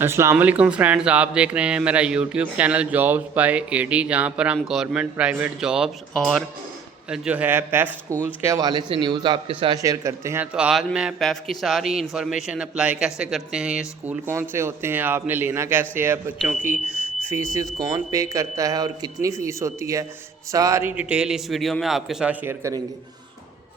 अस्सलाम वालेकुम फ्रेंड्स, आप देख रहे हैं मेरा YouTube channel jobs by AD, जहां पर हम गवर्नमेंट प्राइवेट जॉब्स और जो है पैफ स्कूल्स के हवाले से न्यूज़ आपके साथ शेयर करते हैं। तो आज मैं पैफ की सारी इन्फॉर्मेशन, अप्लाई कैसे करते हैं, ये स्कूल कौन से होते हैं, आपने लेना कैसे है, बच्चों की फ़ीस कौन पे करता है और कितनी फ़ीस होती है, सारी डिटेल इस वीडियो में आपके साथ शेयर करेंगे।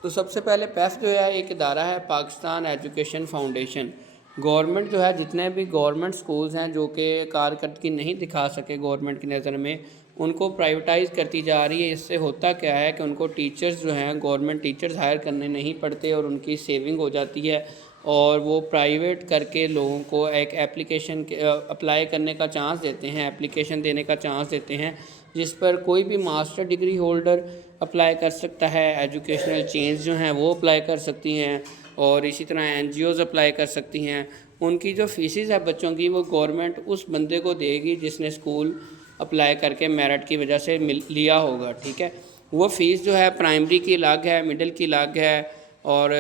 तो सबसे पहले पैफ जो है एक इदारा है, पाकिस्तान एजुकेशन फाउंडेशन। गवर्नमेंट जो है, जितने भी गवर्नमेंट स्कूल्स हैं जो कि कारकर्दगी नहीं दिखा सके गवर्नमेंट की नज़र में, उनको प्राइवेटाइज़ करती जा रही है। इससे होता क्या है कि उनको टीचर्स जो हैं, गवर्नमेंट टीचर्स हायर करने नहीं पड़ते और उनकी सेविंग हो जाती है और वो प्राइवेट करके लोगों को एक एप्लीकेशन अप्लाई करने का चांस देते हैं, एप्लीकेशन देने का चांस देते हैं, जिस पर कोई भी मास्टर डिग्री होल्डर अप्लाई कर सकता है, एजुकेशनल चेंज जो हैं वो अप्लाई कर सकती हैं और इसी तरह एनजीओज़ अप्लाई कर सकती हैं। उनकी जो फ़ीसिस है बच्चों की, वो गवर्नमेंट उस बंदे को देगी जिसने स्कूल अप्लाई करके मेरिट की वजह से लिया होगा, ठीक है। वो फ़ीस जो है प्राइमरी की अलग है, मिडिल की अलग है और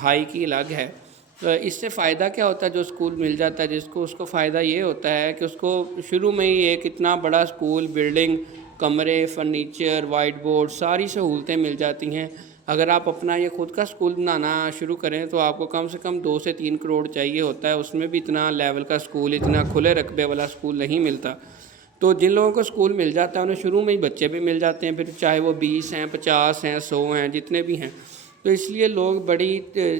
हाई की अलग है। तो इससे फ़ायदा क्या होता है, जो स्कूल मिल जाता है जिसको, उसको फ़ायदा ये होता है कि उसको शुरू में ही एक इतना बड़ा स्कूल, बिल्डिंग, कमरे, फर्नीचर, वाइट बोर्ड, सारी सहूलतें मिल जाती हैं। अगर आप अपना ये ख़ुद का स्कूल बनाना शुरू करें तो आपको कम से कम 2 से 3 करोड़ चाहिए होता है। उसमें भी इतना लेवल का स्कूल, इतना खुले रकबे वाला स्कूल नहीं मिलता। तो जिन लोगों को स्कूल मिल जाता है उन्हें शुरू में ही बच्चे भी मिल जाते हैं, फिर चाहे वो 20 हैं, 50 हैं, 100 हैं, जितने भी हैं। तो इसलिए लोग बड़ी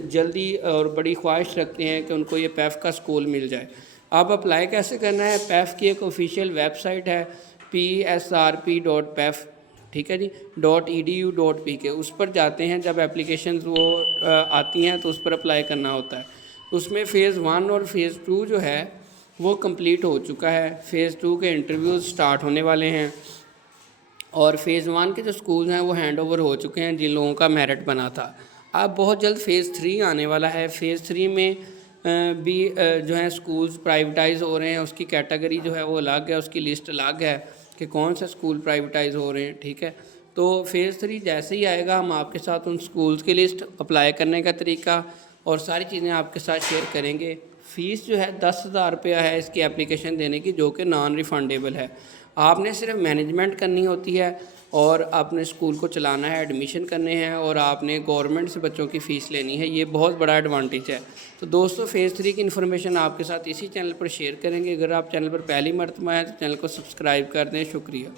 जल्दी और बड़ी ख्वाहिश रखते हैं कि उनको ये पैफ का स्कूल मिल जाए। अब अप्लाई कैसे करना है? पैफ की एक ऑफिशियल वेबसाइट है psrp.pef, ठीक है जी, .edu.pk। उस पर जाते हैं, जब एप्लीकेशन वो आती हैं तो उस पर अप्लाई करना होता है। उसमें फ़ेज़ 1 और फ़ेज़ 2 जो है वो कंप्लीट हो चुका है। फ़ेज़ 2 के इंटरव्यूज़ स्टार्ट होने वाले हैं और फ़ेज़ 1 के जो स्कूल हैं वो हैंड ओवर हो चुके हैं जिन लोगों का मेरिट बना था। अब बहुत जल्द फ़ेज़ 3 आने वाला है। फ़ेज़ 3 में भी जो है स्कूल्स प्राइवेटाइज़ हो रहे हैं, उसकी कैटेगरी जो है वो अलग है, उसकी लिस्ट अलग है कि कौन से स्कूल प्राइवेटाइज़ हो रहे हैं, ठीक है। तो फ़ेज़ 3 जैसे ही आएगा हम आपके साथ उन स्कूल्स की लिस्ट, अप्लाई करने का तरीका और सारी चीज़ें आपके साथ शेयर करेंगे। फ़ीस जो है 10,000 रुपया है इसकी एप्लीकेशन देने की, जो कि नॉन रिफ़ंडेबल है। आपने सिर्फ मैनेजमेंट करनी होती है और आपने स्कूल को चलाना है, एडमिशन करने हैं और आपने गवर्नमेंट से बच्चों की फ़ीस लेनी है। ये बहुत बड़ा एडवांटेज है। तो दोस्तों, फ़ेज़ 3 की इन्फॉर्मेशन आपके साथ इसी चैनल पर शेयर करेंगे। अगर आप चैनल पर पहली मरतबा हैं तो चैनल को सब्सक्राइब कर दें। शुक्रिया।